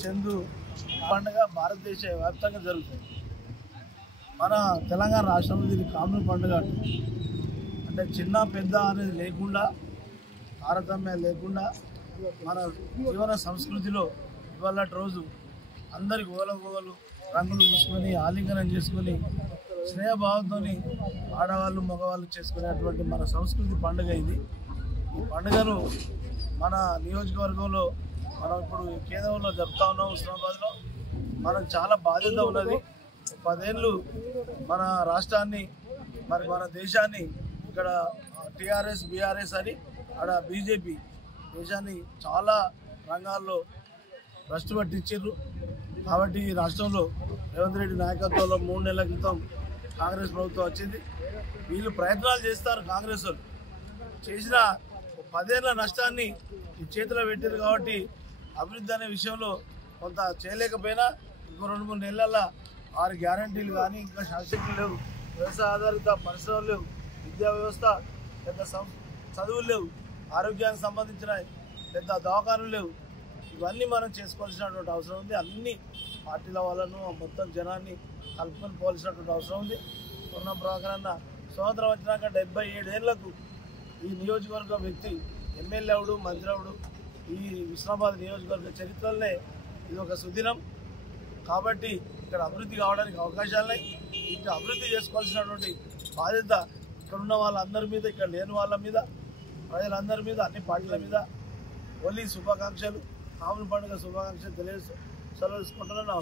చందు పండుగ భారతదేశ వ్యాప్తంగా జరుగుతుంది. మన తెలంగాణ రాష్ట్రంలో ఇది కామన్ పండుగ. అంటే చిన్న పెద్ద అనేది లేకుండా, తారతమ్యం లేకుండా మన జీవన సంస్కృతిలో ఇవాళ రోజు అందరికి ఓలగోలు రంగులు పూసుకొని ఆలింగనం చేసుకొని స్నేహభావంతో ఆడవాళ్ళు మగవాళ్ళు చేసుకునేటువంటి మన సంస్కృతి పండుగ ఇది. ఈ పండుగను మన నియోజకవర్గంలో మనం ఇప్పుడు కేంద్రంలో జరుపుతా ఉన్నాం. హుస్నాబాద్లో మనకు చాలా బాధ్యత ఉన్నది. 10 ఏళ్ళు మన రాష్ట్రాన్ని మరి మన దేశాన్ని ఇక్కడ టీఆర్ఎస్ బీఆర్ఎస్ అని అక్కడ బీజేపీ దేశాన్ని చాలా రంగాల్లో భ్రష్టు పట్టించారు. కాబట్టి ఈ రాష్ట్రంలో రేవంత్ రెడ్డి నాయకత్వంలో 3 నెలల క్రితం కాంగ్రెస్ ప్రభుత్వం వచ్చింది. వీళ్ళు ప్రయత్నాలు చేస్తారు. కాంగ్రెస్ వాళ్ళు చేసిన 10 ఏళ్ళ నష్టాన్ని ఈ చేతిలో పెట్టారు. కాబట్టి అభివృద్ధి అనే విషయంలో కొంత చేయలేకపోయినా ఇంకో 2-3 నెలల 6 గ్యారంటీలు కానీ ఇంకా శాశ్వతలు లేవు. వ్యవసాయ ఆధారిత పరిశ్రమలు లేవు, విద్యా వ్యవస్థ పెద్ద చదువులు లేవు, ఆరోగ్యానికి సంబంధించిన పెద్ద దవాఖానులు లేవు. ఇవన్నీ మనం చేసుకోవాల్సినటువంటి అవసరం ఉంది. అన్ని పార్టీల వాళ్ళను మొత్తం జనాన్ని కలుపుకొని పోవాల్సినటువంటి అవసరం ఉంది. ఉన్న ప్రకారాన స్వాతంత్రం వచ్చినాక 77 ఏళ్లకు ఈ నియోజకవర్గం వ్యక్తి ఎమ్మెల్యే అవుడు, మంత్రి అవుడు. ఈ హుస్నాబాద్ నియోజకవర్గ చరిత్రలోనే ఇది ఒక సుదినం. కాబట్టి ఇక్కడ అభివృద్ధి కావడానికి అవకాశాలున్నాయి. ఇక్కడ అభివృద్ధి చేసుకోవాల్సినటువంటి బాధ్యత ఇక్కడ ఉన్న వాళ్ళందరి మీద, ఇక్కడ లేని వాళ్ళ మీద, ప్రజలందరి మీద, అన్ని పార్టీల మీద హోలీ శుభాకాంక్షలు, కామన్ పండుగ శుభాకాంక్షలు తెలియజేస్తూ సెలవు తీసుకుంటున్నాను.